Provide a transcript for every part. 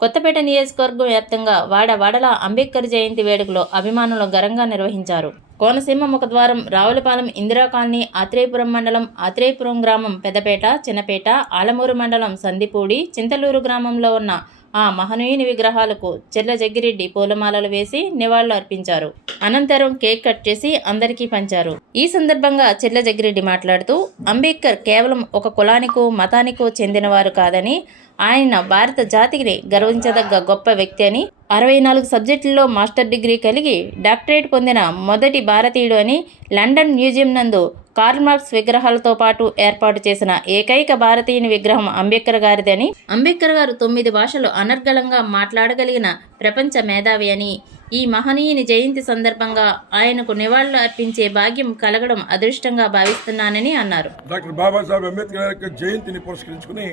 కొత్తపేట నియోజకవర్గం వ్యాప్తంగా వాడ వాడల అంబేద్కర్ జయంతి వేడుకలో అభిమానులు ఘనంగా నిర్వహించారు. కోనసీమ ముఖద్వారం రావులపాలెం ఇందిరా కాలనీ ఆత్రేయపురం మండలం ఆత్రేయపురం గ్రామం పెద్దపేట చిన్నపేట ఆలమూరు మండలం సందిపూడి చింతలూరు గ్రామంలో ఉన్న ఆ మహనీయుని విగ్రహాలకు చెర్ల జగ్గిరెడ్డి పూలమాలలు వేసి నివాళులు అర్పించారు. అనంతరం కేక్ కట్ చేసి అందరికీ పంచారు. ఈ సందర్భంగా చెర్ల జగ్గిరెడ్డి మాట్లాడుతూ అంబేద్కర్ కేవలం ఒక కులానికో మతానికో చెందినవారు కాదని ఆయన భారత జాతికి గర్వించదగ్గ గొప్ప వ్యక్తి అని అరవై నాలుగు సబ్జెక్టుల్లో మాస్టర్ డిగ్రీ కలిగి డాక్టరేట్ పొందిన మొదటి భారతీయుడు అని లండన్ మ్యూజియం నందు కార్ల్ మార్క్స్ విగ్రహాలతో పాటు ఏర్పాటు చేసిన ఏకైక భారతీయుని విగ్రహం అంబేద్కర్ గారిదని అంబేద్కర్ గారు తొమ్మిది భాషలు అనర్గళంగా మాట్లాడగలిగిన ప్రపంచ మేధావి అని ఈ మహనీయుని జయంతి సందర్భంగా ఆయనకు నివాళులు అర్పించే భాగ్యం కలగడం అదృష్టంగా భావిస్తున్నానని అన్నారు. డాక్టర్ బాబాసాహెబ్ అంబేద్కర్ గారి యొక్క జయంతిని పురస్కరించుకుని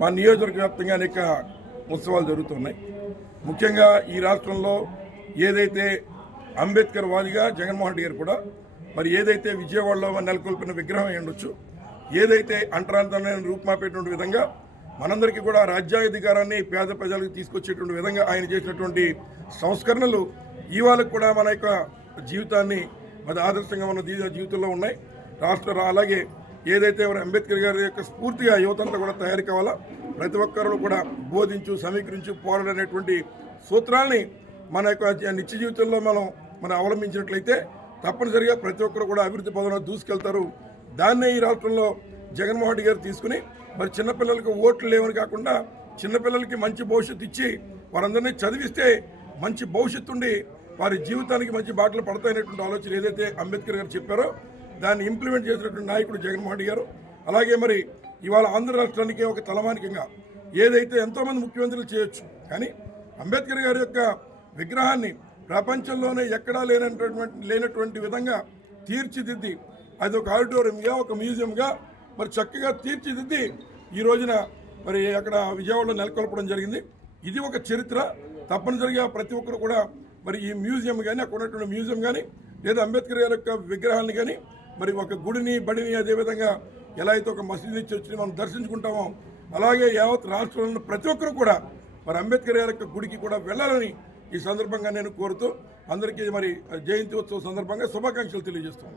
మా నియోజకవర్గ వ్యాప్తంగా అనేక ఉత్సవాలు జరుగుతున్నాయి. ముఖ్యంగా ఈ రాష్ట్రంలో ఏదైతే అంబేద్కర్ వాదిగా జగన్మోహన్ రెడ్డి గారు కూడా మరి ఏదైతే విజయవాడలో నెలకొల్పిన విగ్రహం ఉండొచ్చు ఏదైతే అంటరాంతమైన రూపుమాపేటువంటి విధంగా మనందరికీ కూడా రాజ్యాధికారాన్ని పేద ప్రజలకు తీసుకొచ్చేటువంటి విధంగా ఆయన చేసినటువంటి సంస్కరణలు ఇవాళ కూడా మన యొక్క జీవితాన్ని మరి ఆదర్శంగా మన జీవితంలో ఉన్నాయి. రాష్ట్ర అలాగే ఏదైతే అంబేద్కర్ గారి యొక్క స్ఫూర్తిగా యువతంతా కూడా తయారు కావాలా ప్రతి ఒక్కరు కూడా బోధించు సమీకరించు పోరాడనేటువంటి సూత్రాల్ని మన యొక్క నిత్య జీవితంలో మనం మనం అవలంబించినట్లయితే తప్పనిసరిగా ప్రతి ఒక్కరు కూడా అభివృద్ధి పదంలో దూసుకెళ్తారు. దాన్నే ఈ రాష్ట్రంలో జగన్మోహన్ రెడ్డి గారు తీసుకుని మరి చిన్నపిల్లలకు ఓట్లు లేవని కాకుండా చిన్నపిల్లలకి మంచి భవిష్యత్తు ఇచ్చి వారందరినీ చదివిస్తే మంచి భవిష్యత్తు ఉండి వారి జీవితానికి మంచి బాటలు పడతాయనేటువంటి ఆలోచన ఏదైతే అంబేద్కర్ గారు చెప్పారో దాన్ని ఇంప్లిమెంట్ చేసినటువంటి నాయకుడు జగన్మోహన్ రెడ్డి గారు. అలాగే మరి ఇవాళ ఆంధ్ర రాష్ట్రానికి ఒక తలమానికంగా ఏదైతే ఎంతోమంది ముఖ్యమంత్రులు చేయొచ్చు కానీ అంబేద్కర్ గారి యొక్క విగ్రహాన్ని ప్రపంచంలోనే ఎక్కడా లేనటువంటి లేనటువంటి విధంగా తీర్చిదిద్ది. అది ఒక ఆడిటోరియంగా ఒక మ్యూజియంగా మరి చక్కగా తీర్చిదిద్ది ఈ రోజున మరి అక్కడ విజయవాడలో నెలకొల్పడం జరిగింది. ఇది ఒక చరిత్ర. తప్పనిసరిగా ప్రతి ఒక్కరు కూడా మరి ఈ మ్యూజియం కానీ అక్కడ ఉన్నటువంటి మ్యూజియం కానీ లేదా అంబేద్కర్ గారి యొక్క విగ్రహాన్ని కానీ మరి ఒక గుడిని బడిని అదేవిధంగా ఎలా అయితే ఒక మసీదు చర్చిని వచ్చి మనం దర్శించుకుంటామో అలాగే యావత్ రాష్ట్రంలో ఉన్న ప్రతి ఒక్కరు కూడా మరి అంబేద్కర్ గారి యొక్క గుడికి కూడా వెళ్ళాలని ఈ సందర్భంగా నేను కోరుతూ అందరికీ మరి జయంతి ఉత్సవం సందర్భంగా శుభాకాంక్షలు తెలియజేస్తున్నాను.